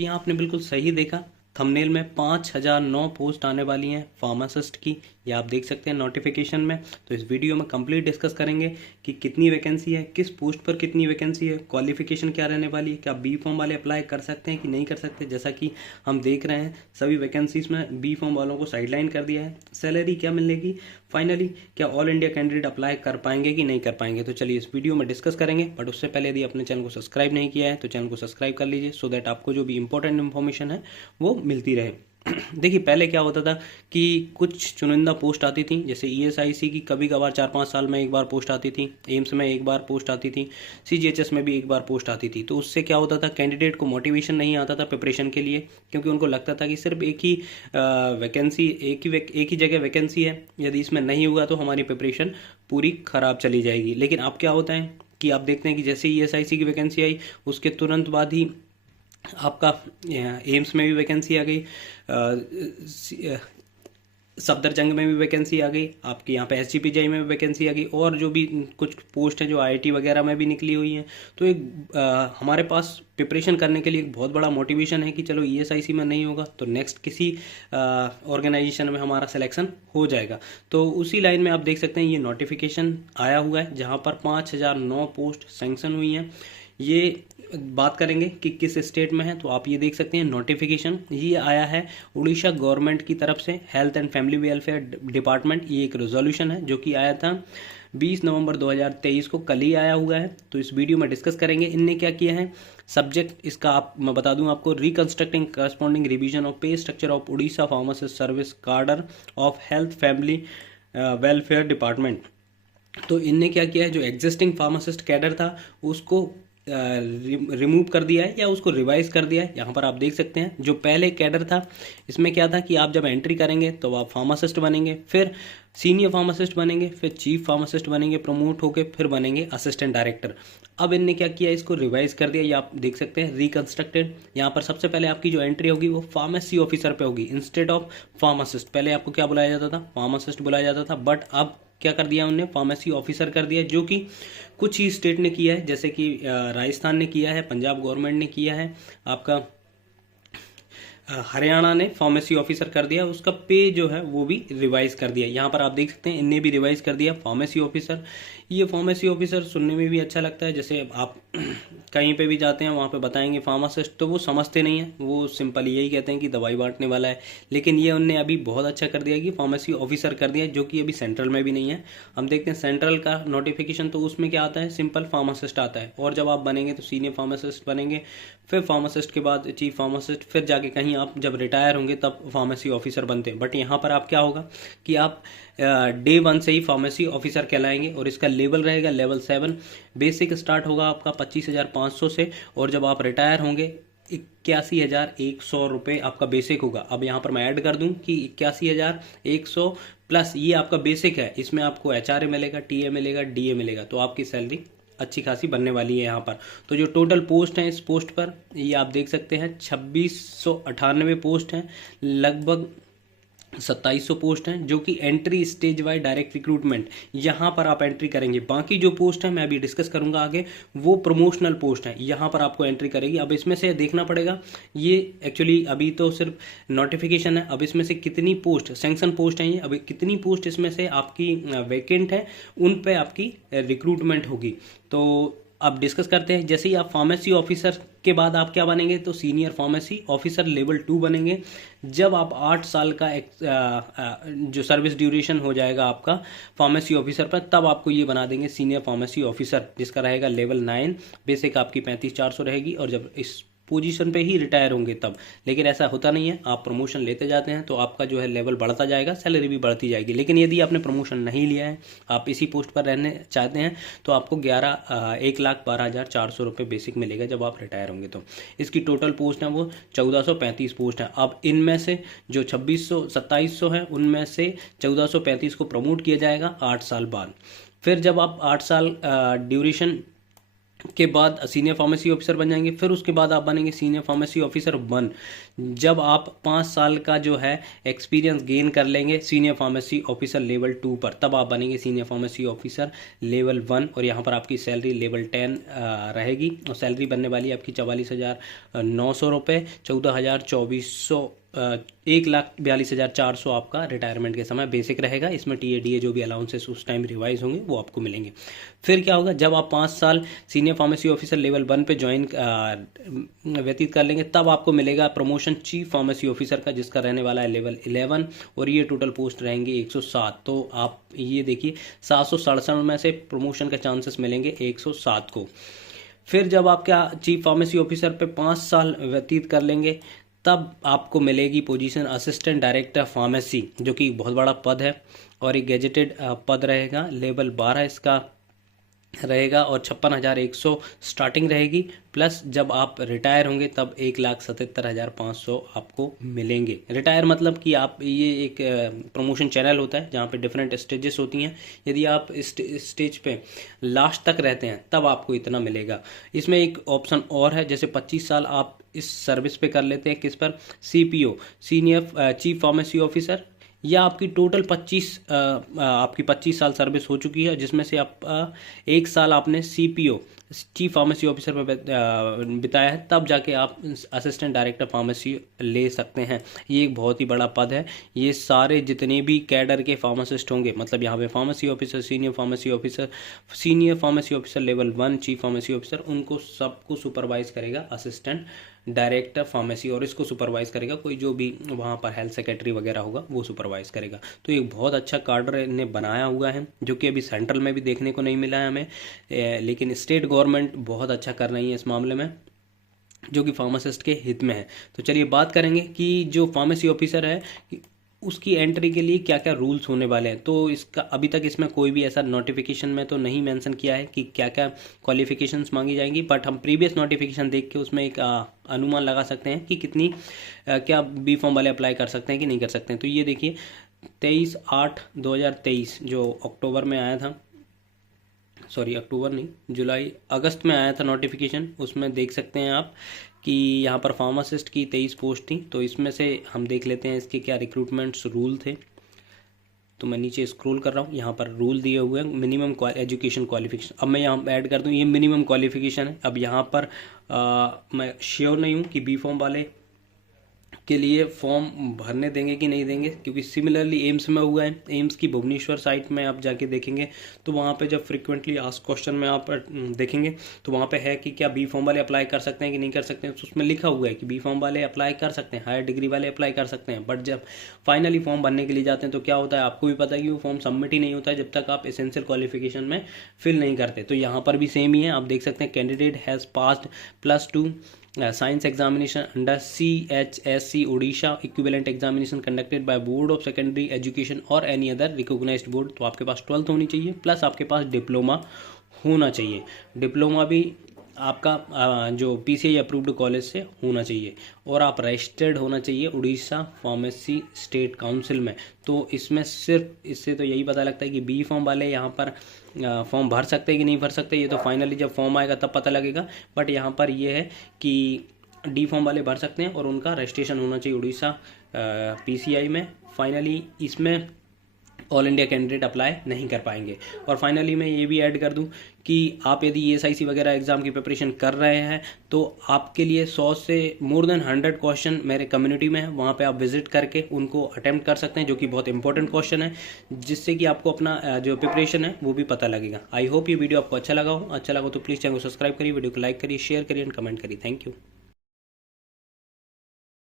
यहाँ आपने बिल्कुल सही देखा। थंबनेल में 5009 पोस्ट आने वाली हैं फार्मासिस्ट की, ये आप देख सकते हैं नोटिफिकेशन में। तो इस वीडियो में कंप्लीट डिस्कस करेंगे कि कितनी वैकेंसी है, किस पोस्ट पर कितनी वैकेंसी है, क्वालिफिकेशन क्या रहने वाली है, क्या बी फॉर्म वाले अप्लाई कर सकते हैं कि नहीं कर सकते। जैसा कि हम देख रहे हैं सभी वैकेंसीज में बी फॉर्म वालों को साइडलाइन कर दिया है। सैलरी क्या मिलेगी, फाइनली क्या ऑल इंडिया कैंडिडेट अप्लाई कर पाएंगे कि नहीं कर पाएंगे। तो चलिए इस वीडियो में डिस्कस करेंगे, बट उससे पहले यदि अपने चैनल को सब्सक्राइब नहीं किया है तो चैनल को सब्सक्राइब कर लीजिए, सो दैट आपको जो भी इंपॉर्टेंट इन्फॉर्मेशन है वो मिलती रहे। देखिए पहले क्या होता था कि कुछ चुनिंदा पोस्ट आती थी, जैसे ईएसआईसी की कभी कभार 4-5 साल में एक बार पोस्ट आती थी, एम्स में एक बार पोस्ट आती थी, सीजीएचएस में भी एक बार पोस्ट आती थी। तो उससे क्या होता था, कैंडिडेट को मोटिवेशन नहीं आता था प्रिपरेशन के लिए, क्योंकि उनको लगता था कि सिर्फ एक ही वैकेंसी, एक ही जगह वैकेंसी है, यदि इसमें नहीं हुआ तो हमारी प्रिपरेशन पूरी खराब चली जाएगी। लेकिन अब क्या होता है कि आप देखते हैं कि जैसे ईएसआईसी की वैकेंसी आई उसके तुरंत बाद ही आपका एम्स में भी वैकेंसी आ गई, सफदरजंग में भी वैकेंसी आ गई, आपके यहाँ पे एसजीपीजीआई में भी वैकेंसी आ गई, और जो भी कुछ पोस्ट है जो आईआईटी वगैरह में भी निकली हुई हैं। तो एक हमारे पास प्रिपरेशन करने के लिए एक बहुत बड़ा मोटिवेशन है कि चलो ईएसआईसी में नहीं होगा तो नेक्स्ट किसी ऑर्गेनाइजेशन में हमारा सिलेक्शन हो जाएगा। तो उसी लाइन में आप देख सकते हैं ये नोटिफिकेशन आया हुआ है जहाँ पर 5009 पोस्ट सैंक्शन हुई हैं। ये बात करेंगे कि किस स्टेट में है, तो आप ये देख सकते हैं नोटिफिकेशन ये आया है उड़ीसा गवर्नमेंट की तरफ से, health and family welfare department. ये एक रेजोल्यूशन है जो कि आया था 20 नवंबर 2023 को, कल ही आया हुआ है। तो इस वीडियो में डिस्कस करेंगे इनने क्या किया है। सब्जेक्ट इसका आप मैं बता दूं आपको, reconstructing corresponding revision of pay structure of Orissa pharmacist service cadre of health family welfare department. तो इनने क्या किया है, जो एग्जिस्टिंग फार्मासिस्ट कैडर था उसको रिमूव कर दिया है या उसको रिवाइज कर दिया है। यहाँ पर आप देख सकते हैं जो पहले कैडर था इसमें क्या था कि आप जब एंट्री करेंगे तो आप फार्मासिस्ट बनेंगे, फिर सीनियर फार्मासिस्ट बनेंगे, फिर चीफ फार्मासिस्ट बनेंगे, प्रमोट होके फिर बनेंगे असिस्टेंट डायरेक्टर। अब इनने क्या किया, इसको रिवाइज कर दिया, ये आप देख सकते हैं रिकंस्ट्रक्टेड। यहाँ पर सबसे पहले आपकी जो एंट्री होगी वो फार्मेसी ऑफिसर पे होगी इंस्टेड ऑफ फार्मासिस्ट। पहले आपको क्या बुलाया जाता था, फार्मासिस्ट बुलाया जाता था, बट अब क्या कर दिया उन्होंने, फार्मेसी ऑफिसर कर दिया, जो कि कुछ ही स्टेट ने किया है, जैसे कि राजस्थान ने किया है, पंजाब गवर्नमेंट ने किया है, आपका हरियाणा ने फार्मेसी ऑफिसर कर दिया। उसका पे जो है वो भी रिवाइज कर दिया। यहाँ पर आप देख सकते हैं इनने भी रिवाइज कर दिया फार्मेसी ऑफिसर। ये फार्मेसी ऑफिसर सुनने में भी अच्छा लगता है, जैसे आप कहीं पे भी जाते हैं वहाँ पे बताएंगे फार्मासिस्ट, तो वो समझते नहीं है, वो सिंपल यही कहते हैं कि दवाई बांटने वाला है। लेकिन ये उनने अभी बहुत अच्छा कर दिया कि फार्मेसी ऑफिसर कर दिया, जो कि अभी सेंट्रल में भी नहीं है। हम देखते हैं सेंट्रल का नोटिफिकेशन, तो उसमें क्या आता है, सिंपल फार्मासिस्ट आता है, और जब आप बनेंगे तो सीनियर फार्मासिस्ट बनेंगे, फिर फार्मासिस्ट के बाद चीफ फार्मासिस्ट, फिर जाके कहीं आप जब रिटायर होंगे तब फार्मेसी ऑफिसर बनते हैं। बट यहाँ पर आप क्या होगा कि आप डे 1 से ही फार्मेसी ऑफिसर कहलाएंगे, और इसका लेवल रहेगा लेवल 7। बेसिक स्टार्ट होगा आपका 25,500 से, और जब आप रिटायर होंगे 81,100 रुपये आपका बेसिक होगा। अब यहाँ पर मैं ऐड कर दूं कि 81,100 प्लस ये आपका बेसिक है, इसमें आपको एचआरए मिलेगा, टीए मिलेगा, डीए मिलेगा, तो आपकी सैलरी अच्छी खासी बनने वाली है यहाँ पर। तो जो टोटल पोस्ट हैं इस पोस्ट पर ये आप देख सकते हैं 2698 पोस्ट हैं, लगभग 2700 पोस्ट हैं, जो कि entry stage wise direct recruitment यहाँ पर आप एंट्री करेंगे। बाकी जो पोस्ट है मैं अभी डिस्कस करूंगा आगे, वो प्रमोशनल पोस्ट है, यहाँ पर आपको एंट्री करेगी। अब इसमें से देखना पड़ेगा, ये एक्चुअली अभी तो सिर्फ नोटिफिकेशन है, अब इसमें से कितनी पोस्ट सैंक्शन पोस्ट हैं, ये अभी कितनी पोस्ट इसमें से आपकी वैकेंट है, उन पे आपकी रिक्रूटमेंट होगी। तो अब डिस्कस करते हैं। जैसे ही आप फार्मेसी ऑफिसर के बाद आप क्या बनेंगे, तो सीनियर फार्मेसी ऑफिसर लेवल 2 बनेंगे। जब आप 8 साल का जो सर्विस ड्यूरेशन हो जाएगा आपका फार्मेसी ऑफिसर पर, तब आपको ये बना देंगे सीनियर फार्मेसी ऑफिसर, जिसका रहेगा लेवल 9। बेसिक आपकी 35,400 रहेगी, और जब इस पोजीशन पे ही रिटायर होंगे तब। लेकिन ऐसा होता नहीं है, आप प्रमोशन लेते जाते हैं तो आपका जो है लेवल बढ़ता जाएगा, सैलरी भी बढ़ती जाएगी। लेकिन यदि आपने प्रमोशन नहीं लिया है, आप इसी पोस्ट पर रहने चाहते हैं, तो आपको 1,12,400 रुपये बेसिक मिलेगा जब आप रिटायर होंगे। तो इसकी टोटल पोस्ट है वो 1435 पोस्ट है। अब इनमें से जो 2600-2700 है, उनमें से 1435 को प्रमोट किया जाएगा 8 साल बाद। फिर जब आप 8 साल ड्यूरेशन के बाद सीनियर फार्मेसी ऑफिसर बन जाएंगे। फिर उसके बाद आप बनेंगे सीनियर फार्मेसी ऑफिसर 1। जब आप 5 साल का जो है एक्सपीरियंस गेन कर लेंगे सीनियर फार्मेसी ऑफिसर लेवल 2 पर, तब आप बनेंगे सीनियर फार्मेसी ऑफिसर लेवल 1। और यहाँ पर आपकी सैलरी लेवल 10 रहेगी और सैलरी बनने वाली आपकी 44,900 रुपये, 14,2400 1,42,400 आपका रिटायरमेंट के समय बेसिक रहेगा। इसमें TADA जो भी अलाउंसेस उस टाइम रिवाइज होंगे वो आपको मिलेंगे। फिर क्या होगा, जब आप 5 साल सीनियर फार्मेसी ऑफिसर लेवल 1 पे ज्वाइन व्यतीत कर लेंगे, तब आपको मिलेगा प्रमोशन चीफ फार्मेसी ऑफिसर का, जिसका रहने वाला है लेवल 11 और ये टोटल पोस्ट रहेंगे 107। तो आप ये देखिए 767 में से प्रमोशन का चांसेस मिलेंगे 107 को। फिर जब आप क्या चीफ फार्मेसी ऑफिसर पे 5 साल व्यतीत कर लेंगे, तब आपको मिलेगी पोजीशन असिस्टेंट डायरेक्टर फार्मेसी, जो कि बहुत बड़ा पद है और एक गेजेटेड पद रहेगा। लेवल 12 इसका रहेगा और 56,100 स्टार्टिंग रहेगी। प्लस जब आप रिटायर होंगे तब 1,77,500 आपको मिलेंगे। रिटायर मतलब कि आप, ये एक प्रमोशन चैनल होता है जहाँ पे डिफरेंट स्टेजेस होती हैं। यदि आप इस स्टेज पे लास्ट तक रहते हैं तब आपको इतना मिलेगा। इसमें एक ऑप्शन और है, जैसे 25 साल आप इस सर्विस पे कर लेते हैं, किस पर, CPO senior chief pharmacy officer, या आपकी टोटल 25 साल सर्विस हो चुकी है, जिसमें से आप 1 साल आपने CPO चीफ फार्मेसी ऑफिसर पर बिताया है, तब जाके आप असिस्टेंट डायरेक्टर फार्मेसी ले सकते हैं। ये एक बहुत ही बड़ा पद है। ये सारे जितने भी कैडर के फार्मासिस्ट होंगे, मतलब यहाँ पे pharmacy officer, senior pharmacy officer level 1 chief pharmacy officer, उनको सबको सुपरवाइज करेगा असिस्टेंट डायरेक्टर फार्मेसी, और इसको सुपरवाइज करेगा कोई जो भी वहाँ पर हेल्थ सेक्रेटरी वगैरह होगा, वो सुपरवाइज करेगा। तो एक बहुत अच्छा कार्डर इन्हें बनाया हुआ है, जो कि अभी सेंट्रल में भी देखने को नहीं मिला है हमें, लेकिन स्टेट गवर्नमेंट बहुत अच्छा कर रही है इस मामले में, जो कि फार्मासिस्ट के हित में है। तो चलिए बात करेंगे कि जो फार्मेसी ऑफिसर है उसकी एंट्री के लिए क्या क्या रूल्स होने वाले हैं। तो इसका अभी तक इसमें कोई भी ऐसा नोटिफिकेशन में तो नहीं मेंशन किया है कि क्या क्या क्वालिफिकेशंस मांगी जाएंगी, बट हम प्रीवियस नोटिफिकेशन देख के उसमें एक अनुमान लगा सकते हैं कि कितनी क्या B फॉर्म वाले अप्लाई कर सकते हैं कि नहीं कर सकते हैं। तो ये देखिए 23/8/2023 जो अक्टूबर में आया था, सॉरी अक्टूबर नहीं, अगस्त में आया था नोटिफिकेशन, उसमें देख सकते हैं आप कि यहाँ पर फार्मासिस्ट की 23 पोस्ट थी। तो इसमें से हम देख लेते हैं इसके क्या रिक्रूटमेंट्स रूल थे। तो मैं नीचे स्क्रॉल कर रहा हूँ, यहाँ पर रूल दिए हुए हैं। मिनिमम एजुकेशन क्वालिफिकेशन, अब मैं यहाँ ऐड कर दूँ, ये मिनिमम क्वालिफिकेशन है। अब यहाँ पर मैं श्योर नहीं हूँ कि B फॉर्म वाले के लिए फॉर्म भरने देंगे कि नहीं देंगे, क्योंकि सिमिलरली एम्स में हुआ है। एम्स की भुवनेश्वर साइट में आप जाके देखेंगे तो वहाँ पे जब फ्रिक्वेंटली आस्क्ड क्वेश्चन में आप देखेंगे तो वहाँ पे है कि क्या B फॉर्म वाले अप्लाई कर सकते हैं कि नहीं कर सकते हैं। तो उसमें लिखा हुआ है कि B फॉर्म वाले अप्लाई कर सकते हैं, हायर डिग्री वाले अप्लाई कर सकते हैं। बट जब फाइनली फॉर्म भरने के लिए जाते हैं तो क्या होता है, आपको भी पता है कि वो फॉर्म सबमिट ही नहीं होता है जब तक आप एसेंशियल क्वालिफिकेशन में फिल नहीं करते। तो यहाँ पर भी सेम ही है, आप देख सकते हैं candidate has passed +2 science examination under CHSC Odisha equivalent examination conducted by board of secondary education और एनी अदर रिकॉग्नाइज्ड बोर्ड। तो आपके पास 12th होनी चाहिए, प्लस आपके पास डिप्लोमा होना चाहिए। डिप्लोमा भी आपका जो PCI अप्रूव्ड कॉलेज से होना चाहिए, और आप रजिस्टर्ड होना चाहिए उड़ीसा फार्मेसी स्टेट काउंसिल में। तो इसमें सिर्फ इससे तो यही पता लगता है कि B फॉर्म वाले यहाँ पर फॉर्म भर सकते हैं कि नहीं भर सकते, ये तो फाइनली जब फॉर्म आएगा तब पता लगेगा। बट यहाँ पर ये है कि D फॉर्म वाले भर सकते हैं और उनका रजिस्ट्रेशन होना चाहिए उड़ीसा PCI में। फाइनली इसमें ऑल इंडिया कैंडिडेट अप्लाई नहीं कर पाएंगे। और फाइनली मैं ये भी ऐड कर दूं कि आप यदि ESIC वगैरह एग्जाम की प्रिपरेशन कर रहे हैं तो आपके लिए 100 से मोर देन 100 क्वेश्चन मेरे कम्युनिटी में है, वहाँ पे आप विजिट करके उनको अटेम्प्ट कर सकते हैं, जो कि बहुत इंपॉर्टेंट क्वेश्चन है, जिससे कि आपको अपना जो प्रिपरेशन है वो भी पता लगेगा। आई होप ये वीडियो आपको अच्छा लगा हो तो प्लीज़ चैनल को सब्सक्राइब करिए, वीडियो को लाइक करिए, शेयर करिए एंड कमेंट करिए। Thank you.